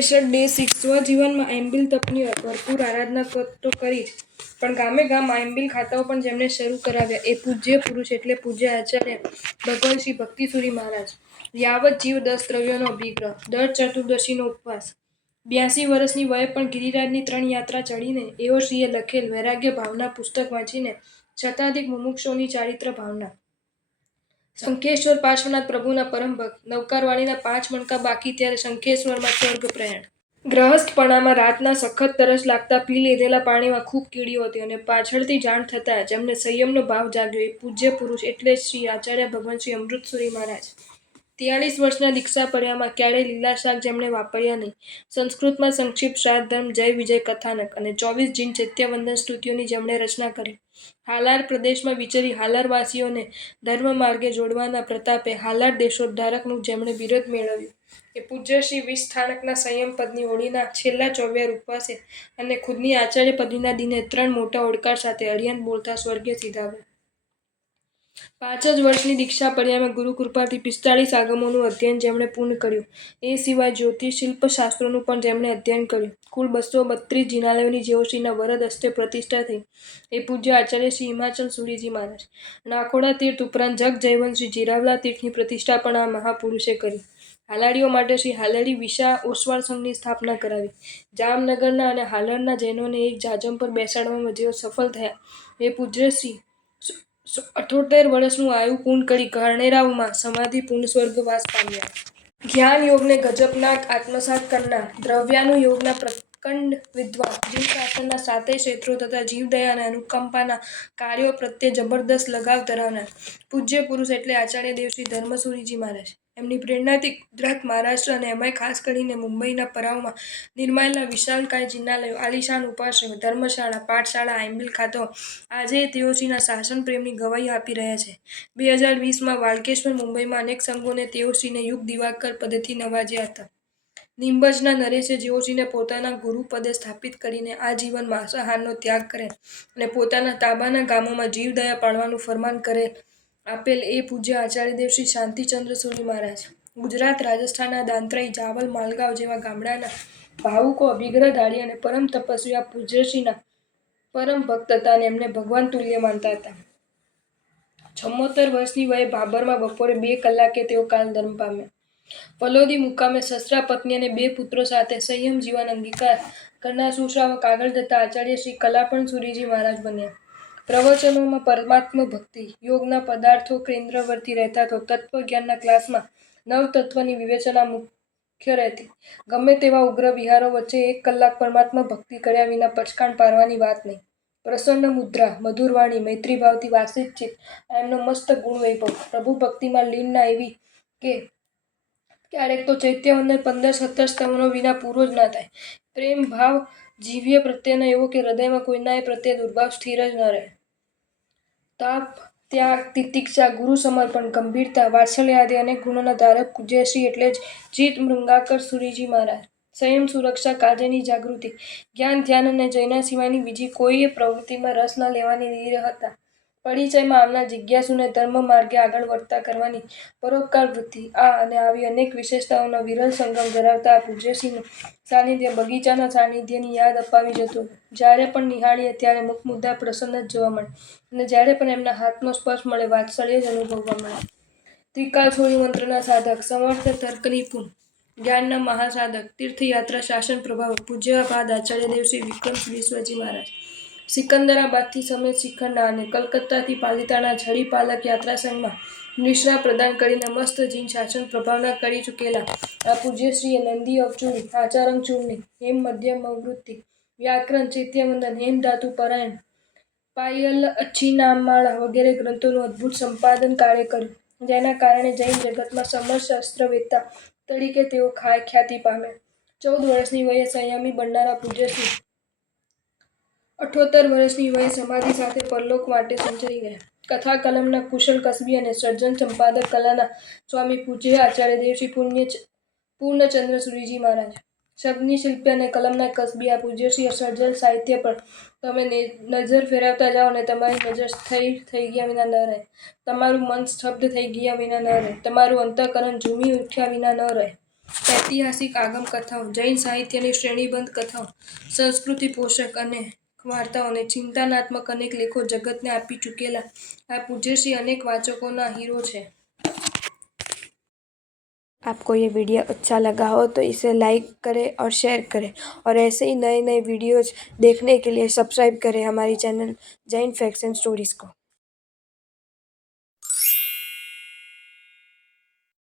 Special day 6 સ્વજીવનમાં આંબિલ તપની ભરપૂર આરાધના તો કરી જ, પણ ગામે ગામ આંબિલ ખાતાઓ પણ જેમણે શરૂ કરાવ્યા એ પૂજ્ય પુરુષ એટલે પૂજ્ય આચાર્ય ભગવાન શ્રી ભક્તિસુરી મહારાજ. યાવત જીવ 10 દ્રવ્યોનો અભિગ્રહ, દર ચતુર્દશીનો ઉપવાસ, 82 વર્ષની વયે પણ ગિરિરાજની 3 યાત્રા ચડીને એઓ શ્રીએ લખેલ વૈરાગ્ય ભાવના પુસ્તક વાંચીને શતાધિક મુમુક્ષુઓની ચારિત્ર ભાવના. શંખેશ્વર પાર્શ્વનાથ પ્રભુના પરમ ભક્ત, નવકારવાણીના 5 મણકા બાકી ત્યારે શંખેશ્વરમાં સ્વર્ગ પ્રયાણ. ગ્રહસ્થપણામાં રાતના સખત તરસ લાગતા પી લીધેલા પાણીમાં ખૂબ કીડીઓ હતી અને પાછળથી જાણ થતાં જેમને સંયમનો ભાવ જાગ્યો એ પૂજ્ય પુરુષ એટલે શ્રી આચાર્ય ભગવાન શ્રી અમૃતસુરી મહારાજ. 43 વર્ષના દીક્ષા પડ્યામાં ક્યારેય લીલા શાક જેમણે વાપર્યા નહીં. સંસ્કૃતમાં સંક્ષિપ્ત શ્રાદ્ધ ધર્મ જય વિજય કથાનક અને 24 જીન ચૈત્યવંદન સ્તુતિઓની જેમણે રચના કરી. હાલાર પ્રદેશમાં વિચરી હાલારવાસીઓને ધર્મ માર્ગે જોડવાના પ્રતાપે હાલાર દેશોદ્ધારકનું જેમણે બિરુદ મેળવ્યું એ પૂજ્ય શ્રી વિષસ્થાનકના સંયમ પદની હોળીના છેલ્લા 24 ઉપવાસે અને ખુદની આચાર્ય પદવીના દિને 3 મોટા ઓડકાર સાથે અરિહંત બોલતા સ્વર્ગે સિધાવ્યા. 5 જ વર્ષની દીક્ષા પડ્યામાં ગુરુકૃપાથી 45 આગમોનું અધ્યયન જેમણે પૂર્ણ કર્યું. એ સિવાય જ્યોતિષ શિલ્પશાસ્ત્રોનું પણ જેમણે અધ્યયન કર્યું. કુલ 232 જિનાલયોની જેઓ શ્રીના વરદ હસ્તે પ્રતિષ્ઠા થઈ એ પૂજ્ય આચાર્ય શ્રી હિમાચલ સુરીજી મહારાજ. નાખોડા તીર્થ ઉપરાંત જગજૈવન શ્રી જીરાવલા તીર્થની પ્રતિષ્ઠા પણ આ મહાપુરુષે કરી. હાલાડીઓ માટે શ્રી હાલાડી વિશા ઓસવાળ સંઘની સ્થાપના કરાવી. જામનગરના અને હાલારના જૈનોને એક જાજમ પર બેસાડવામાં જેઓ સફળ થયા એ પૂજ્ય શ્રી 78 વર્ષનું આયુ પૂર્ણ કરી ઘાણેરાવમાં સમાધિ સ્વર્ગવાસ પામ્યા. જ્ઞાન યોગને ગજબનાક આત્મસાત કરનાર, દ્રવ્યાનુયોગના પ્રકંડ વિદ્વાન, જીવશાસ્ત્રના 7 ક્ષેત્રો તથા જીવદયા અને અનુકંપાના કાર્યો પ્રત્યે જબરદસ્ત લગાવ ધરાવનાર પૂજ્ય પુરુષ એટલે આચાર્ય દેવ શ્રી ધર્મસુરીજી મહારાજ. એમની પ્રેરણાથી ગુજરાત, મહારાષ્ટ્ર અને એમાંય ખાસ કરીને મુંબઈના પરાવમાં નિર્માયેલા વિશાળકાય જિનાલયો, આલીશાન ઉપાશ્રયો, ધર્મશાળા, પાઠશાળા, આંબિલ ખાતાઓ આજે તેઓ શ્રીના શાસન પ્રેમની ગવાહી આપી રહ્યા છે. 2020માં વાલકેશ્વર મુંબઈમાં અનેક સંઘોને તેઓ શ્રીને યુગ દિવાકર પદથી નવાજ્યા હતા. નીંબચના નરેશે જેઓ શ્રીને પોતાના ગુરુપદે સ્થાપિત કરીને આજીવન માંસાહારનો ત્યાગ કરેલ અને પોતાના તાબાના ગામોમાં જીવદયા પાળવાનું ફરમાન કરેલ આપેલ એ પૂજ્ય આચાર્યદેવ શ્રી શાંતિચંદ્ર સુરી મહારાજ. ગુજરાત, રાજસ્થાનના દાંતરાઈ, જાવલ, માલગાંવ જેવા ગામડાના ભાવુકો અભિગ્રહધારી અને પરમ તપસ્વી આ પૂજ્યશ્રીના પરમ ભક્ત હતા અને એમને ભગવાન તુલ્ય માનતા હતા. 74 વર્ષની વયે ભાભરમાં બપોરે 2 કલાકે તેઓ કાલધર્મ પામ્યા. ફલોદી મુકામે સસરા પત્ની અને 2 પુત્રો સાથે સંયમ જીવન અંગીકાર કરનાર સુશ્રાવક આગળ જતા આચાર્ય શ્રી કલાપણ સુરીજી મહારાજ બન્યા. પ્રવચનોમાં પરમાત્મ ભક્તિ, યોગના પદાર્થો કેન્દ્રવર્તી રહેતા તો તત્વજ્ઞાનના ક્લાસમાં નવતત્વની વિવેચના મુખ્ય રહેતી. ગમે તેવા ઉગ્ર વિહારો વચ્ચે 1 કલાક પરમાત્મ ભક્તિ કર્યા વિના પચકાણ પારવાની વાત નહીં. પ્રસન્ન મુદ્રા, મધુરવાણી, મૈત્રીભાવથી વાસિત ચિત્ત આ એમનો મસ્ત ગુણ વૈભવ. પ્રભુ ભક્તિમાં લીન ના એવી કે ક્યારેક તો ચૈત્યવંદન 15-17 સ્તવનો વિના પૂરો જ ના થાય. પ્રેમ ભાવ જીવ્ય પ્રત્યેનો એવો કે હૃદયમાં કોઈના એ પ્રત્યે દુર્ભાવ સ્થિર જ ન રહે. તાપ, ત્યાગ, તિતિક્ષા, ગુરુ સમર્પણ, ગંભીરતા, વાત્સલ્ય આદિ અનેક ગુણોના ધારક પૂજ્યશ્રી એટલે જ ચિત્ત મૃંગાકર સુરીજી મહારાજ. સંયમ, સુરક્ષા, કાજેની જાગૃતિ, જ્ઞાન, ધ્યાન અને જૈના સિવાયની બીજી કોઈ પ્રવૃત્તિમાં રસ ન લેવાની નિરીહ હતા. પરિચયમાં આવનાર જિજ્ઞાસુને ધર્મ માર્ગે આગળ વધતા કરવાની પરોપકાર વૃત્તિ. આ અને આવી અનેક વિશેષતાઓનો વિરલ સંગમ ધરાવતા આ પૂજ્યશ્રીનું સાનિધ્ય બગીચાના સાનિધ્યની યાદ અપાવી જતું હતું. જ્યારે પણ નિહાળીએ ત્યારે મુખમુદ્દા પ્રસન્ન જ જોવા મળે અને જ્યારે પણ એમના હાથનો સ્પર્શ મળે વાત્સલ્ય જ અનુભવવા મળે. ત્રિકાલ સોળી મંત્રના સાધક, સમર્થ તર્કનિપુણ, જ્ઞાનના મહાસાધક, તીર્થયાત્રા શાસન પ્રભાવક, પૂજ્યપાદ આચાર્યદેવ શ્રી વિક્રમસિદ્ધેશ્વરજી મહારાજ. સિકંદરાબાદથી સમેત શિખંડા અને કલકત્તાથી પાલિતાણા છડી પાલક યાત્રા સંઘમાં નિશ્રા પ્રદાન કરીને મસ્ત જીન શાસન પ્રભાવના કરી ચૂકેલા આ પૂજ્યશ્રીએ નંદી અવચૂડી, આચારંગ ચૂર્ણી, હેમ મધ્યમવૃત્તિ, વ્યાકરણ, ચૈત્યવંદન, હેમધાતુ પારાયણ, પાયલ અચ્છિનામાળા વગેરે ગ્રંથોનું અદ્ભુત સંપાદન કાર્ય કર્યું. જેના કારણે જૈન જગતમાં સમર્થ શાસ્ત્રવેત્તા તરીકે તેઓ ખ્યાતિ પામ્યા. 14 વર્ષની વયે સંયમી બનનારા પૂજ્યશ્રી 78 વર્ષની વયે સમાધિ સાથે પરલોક માટે સંચરી ગયા. કથા કલમના કુશળ કસબી અને સર્જન સંપાદક કલાના સ્વામી પૂજ્ય આચાર્યદેવ શ્રી પૂર્ણચંદ્ર સુરીજી મહારાજ. શબ્દની શિલ્પી અને કલમના કસબી આ પૂજ્યશ્રી સર્જન સાહિત્ય પર તમે નજર ફેરવતા જાઓ અને તમારી નજર સ્થિર થઈ ગયા વિના ન રહે. તમારું મન સ્તબ્ધ થઈ ગયા વિના ન રહે. તમારું અંતઃકરણ ઝૂમી ઉઠ્યા વિના ન રહે. ઐતિહાસિક આગમ કથાઓ, જૈન સાહિત્યની શ્રેણીબદ્ધ કથાઓ, સંસ્કૃતિ પોષક અને વાર્તાઓને ચિંતનાત્મક અનેક લેખો જગતને આપી ચૂકેલા આ પૂજ્યશ્રી અનેક वाचकों हीरो છે। आपको ये वीडियो अच्छा लगा हो तो इसे लाइक करें और शेयर करें और ऐसे ही नए नए वीडियोज़ देखने के लिए सब्सक्राइब करें हमारी channel Jain facts and stories को।